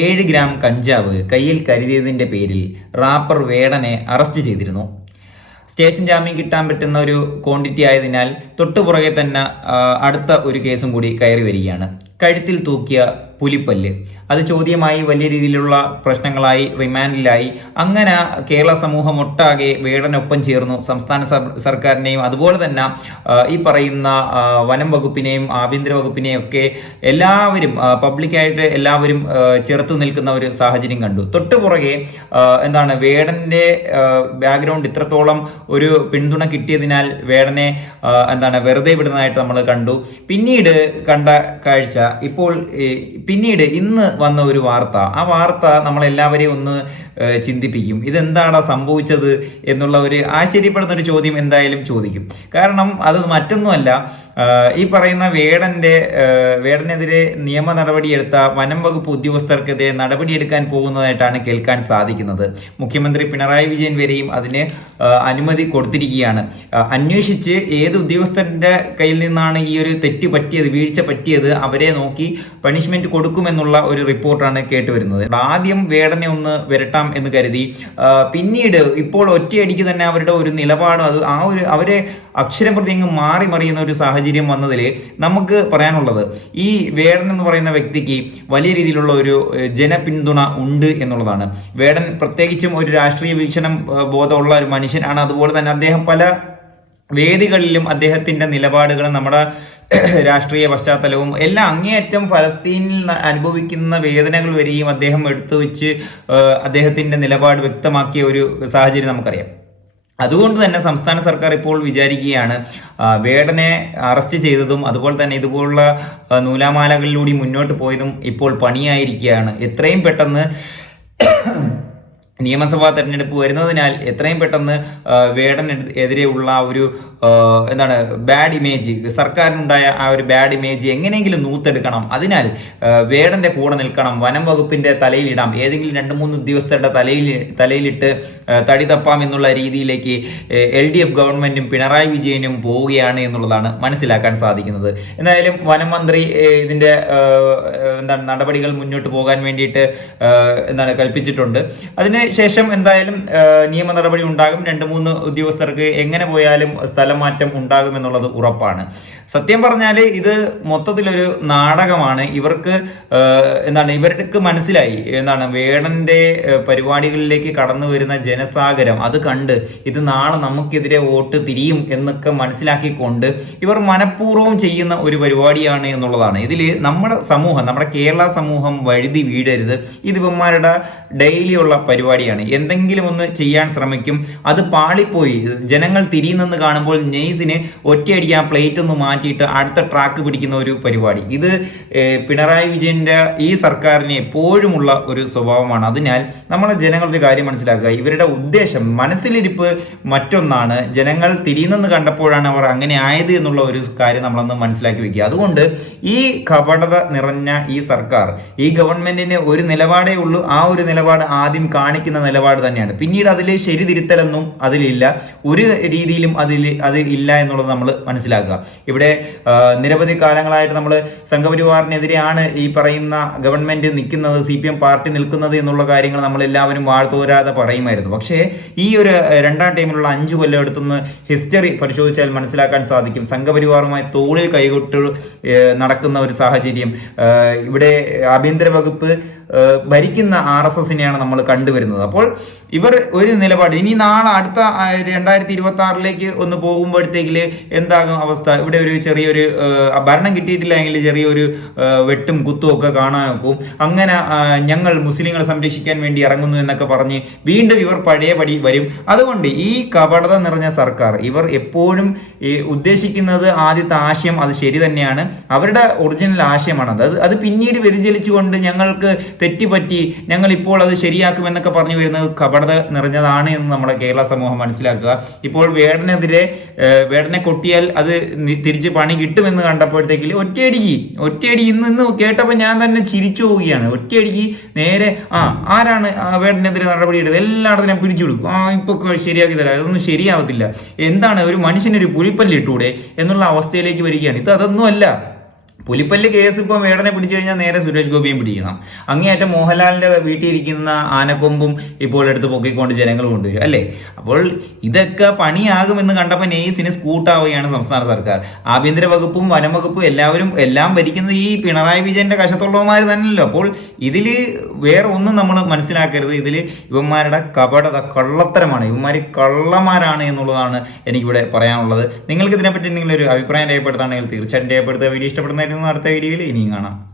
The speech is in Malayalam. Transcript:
ഏഴ് ഗ്രാം കഞ്ചാവ് കയ്യിൽ കരുതിയതിന്റെ പേരിൽ റാപ്പർ വേടനെ അറസ്റ്റ് ചെയ്തിരുന്നു. സ്റ്റേഷൻ ജാമ്യം കിട്ടാൻ പറ്റുന്ന ഒരു ക്വാണ്ടിറ്റി ആയതിനാൽ തൊട്ടുപുറകെ തന്നെ അടുത്ത ഒരു കേസും കൂടി കയറി വരികയാണ്. കഴുത്തിൽ തൂക്കിയ പുലിപ്പല്ല്. അത് ചോദ്യമായി വലിയ രീതിയിലുള്ള പ്രശ്നങ്ങളായി റിമാൻഡിലായി. അങ്ങനെ കേരള സമൂഹം ഒട്ടാകെ വേടനൊപ്പം ചേർന്നു. സംസ്ഥാന സർക്കാരിനെയും അതുപോലെ തന്നെ ഈ പറയുന്ന വനം വകുപ്പിനെയും ആഭ്യന്തര വകുപ്പിനെയും ഒക്കെ എല്ലാവരും പബ്ലിക്കായിട്ട് എല്ലാവരും ചേർത്ത് നിൽക്കുന്ന ഒരു സാഹചര്യം കണ്ടു. തൊട്ടു പുറകെ എന്താണ് വേടന്റെ ബാക്ക്ഗ്രൗണ്ട് ഇത്രത്തോളം ഒരു പിന്തുണ കിട്ടിയതിനാൽ വേടനെ എന്താണ് വെറുതെ വിടുന്നതായിട്ട് നമ്മൾ കണ്ടു. പിന്നീട് കണ്ട കാഴ്ച ഇപ്പോൾ പിന്നീട് ഇന്ന് വന്ന ഒരു വാർത്ത. ആ വാർത്ത നമ്മളെല്ലാവരെയും ഒന്ന് ചിന്തിപ്പിക്കും. ഇതെന്താണ് സംഭവിച്ചത് എന്നുള്ള ഒരു ആശ്ചര്യപ്പെടുന്ന ഒരു ചോദ്യം എന്തായാലും ചോദിക്കും. കാരണം അത് മറ്റൊന്നുമല്ല ഈ പറയുന്ന വേടന്റെ ആ, വേടനെതിരെ നിയമ നടപടിയെടുത്ത വനം വകുപ്പ് ഉദ്യോഗസ്ഥർക്കെതിരെ നടപടിയെടുക്കാൻ പോകുന്നതായിട്ടാണ് കേൾക്കാൻ സാധിക്കുന്നത്. മുഖ്യമന്ത്രി പിണറായി വിജയൻ വരെയും അതിന് അനുമതി കൊടുത്തിരിക്കുകയാണ്. അന്വേഷിച്ച് ഏത് ഉദ്യോഗസ്ഥന്റെ കയ്യിൽ നിന്നാണ് ഈ ഒരു തെറ്റ് പറ്റിയത് വീഴ്ച പറ്റിയത് അവരെ നോക്കി പണിഷ്മെന്റ് കൊടുക്കുമെന്നുള്ള ഒരു റിപ്പോർട്ടാണ് കേട്ടുവരുന്നത്. ആദ്യം വേടനെ ഒന്ന് വരട്ടാം എന്ന് കരുതി പിന്നീട് ഇപ്പോൾ ഒറ്റയടിക്ക് തന്നെ അവരുടെ ഒരു നിലപാട് അത് ആ ഒരു അവരെ അക്ഷരം പ്രതി അങ്ങ് മാറി മറിയുന്ന ഒരു സാഹചര്യം വന്നതിൽ നമുക്ക് പറയാനുള്ളത് ഈ വേടൻ എന്ന് പറയുന്ന വ്യക്തിക്ക് വലിയ രീതിയിലുള്ള ഒരു ജനപിന്തുണ ഉണ്ട് എന്നുള്ളതാണ്. വേടൻ പ്രത്യേകിച്ചും ഒരു രാഷ്ട്രീയ വീക്ഷണം ബോധമുള്ള ഒരു മനുഷ്യനാണ് അതുപോലെ തന്നെ അദ്ദേഹം പല വേദികളിലും അദ്ദേഹത്തിന്റെ നിലപാടുകൾ നമ്മുടെ രാഷ്ട്രീയ പശ്ചാത്തലവും എല്ലാം അങ്ങേയറ്റം ഫലസ്തീനിൽ അനുഭവിക്കുന്ന വേദനകൾ വരെയും അദ്ദേഹം എടുത്തു വെച്ച് അദ്ദേഹത്തിന്റെ നിലപാട് വ്യക്തമാക്കിയ ഒരു സാഹചര്യം നമുക്കറിയാം. അതുകൊണ്ട് തന്നെ സംസ്ഥാന സർക്കാർ ഇപ്പോൾ വിചാരിക്കുകയാണ് വേടനെ അറസ്റ്റ് ചെയ്തതും അതുപോലെ തന്നെ ഇതുപോലുള്ള നൂലാമാലകളിലൂടെ മുന്നോട്ട് പോയതും ഇപ്പോൾ പണിയായിരിക്കുകയാണ്. എത്രയും പെട്ടെന്ന് നിയമസഭാ തെരഞ്ഞെടുപ്പ് വരുന്നതിനാൽ എത്രയും പെട്ടെന്ന് വേടൻ എതിരെയുള്ള ഒരു എന്താണ് ബാഡ് ഇമേജ് സർക്കാരിനുണ്ടായ ആ ഒരു ബാഡ് ഇമേജ് എങ്ങനെയെങ്കിലും നൂത്തെടുക്കണം. അതിനാൽ വേടന്റെ കൂടെ നിൽക്കണം വനം വകുപ്പിന്റെ തലയിലിടാം ഏതെങ്കിലും രണ്ട് മൂന്ന് ഉദ്യോഗസ്ഥരുടെ തലയിൽ തലയിലിട്ട് തടി തപ്പാം എന്നുള്ള രീതിയിലേക്ക് എൽ ഡി എഫ് ഗവൺമെന്റും പിണറായി വിജയനും പോവുകയാണ് എന്നുള്ളതാണ് മനസ്സിലാക്കാൻ സാധിക്കുന്നത്. എന്തായാലും വനം മന്ത്രി ഇതിന്റെ എന്താണ് നടപടികൾ മുന്നോട്ട് പോകാൻ വേണ്ടിയിട്ട് എന്താണ് കൽപ്പിച്ചിട്ടുണ്ട്. അതിന് ശേഷം എന്തായാലും നിയമ നടപടി ഉണ്ടാകും. രണ്ട് മൂന്ന് ഉദ്യോഗസ്ഥർക്ക് എങ്ങനെ പോയാലും സ്ഥലം മാറ്റം ഉണ്ടാകും എന്നുള്ളത് ഉറപ്പാണ്. സത്യം പറഞ്ഞാൽ ഇത് മൊത്തത്തിലൊരു നാടകമാണ്. ഇവർക്ക് എന്താണ് ഇവർക്ക് മനസ്സിലായി. എന്താണ് വേണന്റെ പരിപാടികളിലേക്ക് കടന്നു വരുന്ന ജനസാഗരം അത് കണ്ട് ഇത് നാളെ നമുക്കെതിരെ വോട്ട് തിരിയും എന്നൊക്കെ മനസ്സിലാക്കിക്കൊണ്ട് ഇവർ മനഃപൂർവം ചെയ്യുന്ന ഒരു പരിപാടിയാണ് എന്നുള്ളതാണ്. ഇതിൽ നമ്മുടെ സമൂഹം നമ്മുടെ കേരള സമൂഹം വഴുതി വീടരുത് ഇത് ഇവന്മാരുടെ ഡെയിലി ഉള്ള പരിപാടിയാണ്. എന്തെങ്കിലും ഒന്ന് ചെയ്യാൻ ശ്രമിക്കും. അത് പാളിപ്പോയി. ജനങ്ങൾ തിരിയുന്നെന്ന് കാണുമ്പോൾ നെയ്സിന് ഒറ്റയടിക്ക് ആ പ്ലേറ്റ് ഒന്ന് മാറ്റിയിട്ട് അടുത്ത ട്രാക്ക് പിടിക്കുന്ന ഒരു പരിപാടി. ഇത് പിണറായി വിജയന്റെ ഈ സർക്കാരിന് എപ്പോഴുമുള്ള ഒരു സ്വഭാവമാണ്. അതിനാൽ നമ്മളെ ജനങ്ങളുടെ കാര്യം മനസ്സിലാക്കുക. ഇവരുടെ ഉദ്ദേശം മനസ്സിലിരിപ്പ് മറ്റൊന്നാണ്. ജനങ്ങൾ തിരിയുന്നെന്ന് കണ്ടപ്പോഴാണ് അവർ അങ്ങനെ ആയത് എന്നുള്ള ഒരു കാര്യം നമ്മളൊന്ന് മനസ്സിലാക്കി വെക്കുക. അതുകൊണ്ട് ഈ കപടത നിറഞ്ഞ ഈ സർക്കാർ ഈ ഗവൺമെന്റിന് ഒരു നിലപാടേ ഉള്ളൂ. ആ ഒരു നിലപാട് ആദ്യം കാണിക്കുന്ന നിലപാട് തന്നെയാണ്. പിന്നീട് അതിൽ ശരി തിരുത്തലൊന്നും അതിലില്ല. ഒരു രീതിയിലും അതിൽ അത് ഇല്ല എന്നുള്ളത് നമ്മൾ മനസ്സിലാക്കുക. ഇവിടെ നിരവധി കാലങ്ങളായിട്ട് നമ്മൾ സംഘപരിവാറിനെതിരെയാണ് ഈ പറയുന്ന ഗവൺമെന്റ് നിൽക്കുന്നത് സി പി എം പാർട്ടി നിൽക്കുന്നത് എന്നുള്ള കാര്യങ്ങൾ നമ്മൾ എല്ലാവരും വാഴ്ത്തോരാതെ പറയുമായിരുന്നു. പക്ഷേ ഈ ഒരു രണ്ടാം ടൈമിലുള്ള അഞ്ച് കൊല്ലം എടുത്തുനിന്ന് ഹിസ്റ്ററി പരിശോധിച്ചാൽ മനസ്സിലാക്കാൻ സാധിക്കും. സംഘപരിവാറുമായി തോളിൽ കൈകൊട്ട് നടക്കുന്ന ഒരു സാഹചര്യം ഇവിടെ ആഭ്യന്തര വകുപ്പ് ഭരിക്കുന്ന ആർ എസ് എസിനെയാണ് നമ്മൾ കണ്ടുവരുന്നത്. അപ്പോൾ ഇവർ ഒരു നിലപാട്. ഇനി നാളെ അടുത്ത രണ്ടായിരത്തി ഇരുപത്തി ആറിലേക്ക് ഒന്ന് പോകുമ്പോഴത്തേക്കിൽ എന്താകും അവസ്ഥ? ഇവിടെ ഒരു ചെറിയൊരു ഭരണം കിട്ടിയിട്ടില്ല എങ്കിൽ ചെറിയൊരു വെട്ടും കുത്തും ഒക്കെ കാണാൻ നോക്കും അങ്ങനെ ഞങ്ങൾ മുസ്ലിങ്ങളെ സംരക്ഷിക്കാൻ വേണ്ടി ഇറങ്ങുന്നു എന്നൊക്കെ പറഞ്ഞ് വീണ്ടും ഇവർ പഴയ പടി വരും. അതുകൊണ്ട് ഈ കപടത നിറഞ്ഞ സർക്കാർ ഇവർ എപ്പോഴും ഉദ്ദേശിക്കുന്നത് ആദ്യത്തെ ആശയം അത് ശരി തന്നെയാണ്. അവരുടെ ഒറിജിനൽ ആശയമാണ് അത് അത് പിന്നീട് വ്യതിചലിച്ചുകൊണ്ട് ഞങ്ങൾക്ക് തെറ്റുപറ്റി ഞങ്ങൾ ഇപ്പോൾ അത് ശരിയാക്കുമെന്നൊക്കെ പറഞ്ഞു വരുന്നത് കപടത നിറഞ്ഞതാണ് എന്ന് നമ്മുടെ കേരള സമൂഹം മനസ്സിലാക്കുക. ഇപ്പോൾ വേടനെതിരെ വേടനെ കൊട്ടിയാൽ അത് തിരിച്ച് പണി കിട്ടുമെന്ന് കണ്ടപ്പോഴത്തേക്കിൽ ഒറ്റയടിക്ക് ഒറ്റയടി ഇന്ന് ഇന്ന് കേട്ടപ്പോൾ ഞാൻ തന്നെ ചിരിച്ചു പോവുകയാണ്. ഒറ്റയടിക്ക് നേരെ ആ ആരാണ് വേടനെതിരെ നടപടി എടുത്തത്? ഞാൻ പിടിച്ചു കൊടുക്കും. ആ ഇപ്പൊ ശരിയാക്കി തരാം. അതൊന്നും ശരിയാവത്തില്ല. എന്താണ്? ഒരു മനുഷ്യനൊരു പുലിപ്പല്ലിട്ടൂടെ എന്നുള്ള അവസ്ഥയിലേക്ക് വരികയാണ്. ഇത് അതൊന്നുമല്ല. പുലിപ്പല്ല് കേസ് ഇപ്പോൾ വേടനെ പിടിച്ചു കഴിഞ്ഞാൽ നേരെ സുരേഷ് ഗോപിയും പിടിക്കണം. അങ്ങേയറ്റം മോഹൻലാലിന്റെ വീട്ടിൽ ഇരിക്കുന്ന ആനക്കൊമ്പും ഇപ്പോൾ എടുത്ത് പൊക്കിക്കൊണ്ട് ജനങ്ങൾ കൊണ്ടുവരും അല്ലേ? അപ്പോൾ ഇതൊക്കെ പണിയാകുമെന്ന് കണ്ടപ്പോൾ നെയ്സിന് സ്കൂട്ടാവുകയാണ് സംസ്ഥാന സർക്കാർ. ആഭ്യന്തര വകുപ്പും വനം വകുപ്പും എല്ലാവരും എല്ലാം ഭരിക്കുന്നത് ഈ പിണറായി വിജയന്റെ കശത്തുള്ളവന്മാർ തന്നെയല്ലോ അപ്പോൾ ഇതിൽ വേറെ ഒന്നും നമ്മൾ മനസ്സിലാക്കരുത്. ഇതിൽ ഇവന്മാരുടെ കപടത കള്ളത്തരമാണ്. ഇവന്മാർ കള്ളന്മാരാണ് എന്നുള്ളതാണ് എനിക്കിവിടെ പറയാനുള്ളത്. നിങ്ങൾക്ക് ഇതിനെപ്പറ്റി നിങ്ങളൊരു അഭിപ്രായം രേഖപ്പെടുത്താണെങ്കിൽ തീർച്ചയായിട്ടും രേഖപ്പെടുത്തുക. വീഡിയോ ഇഷ്ടപ്പെടുന്നതായിരുന്നു അടുത്ത വീഡിയോയിൽ ഇനിയും കാണാം.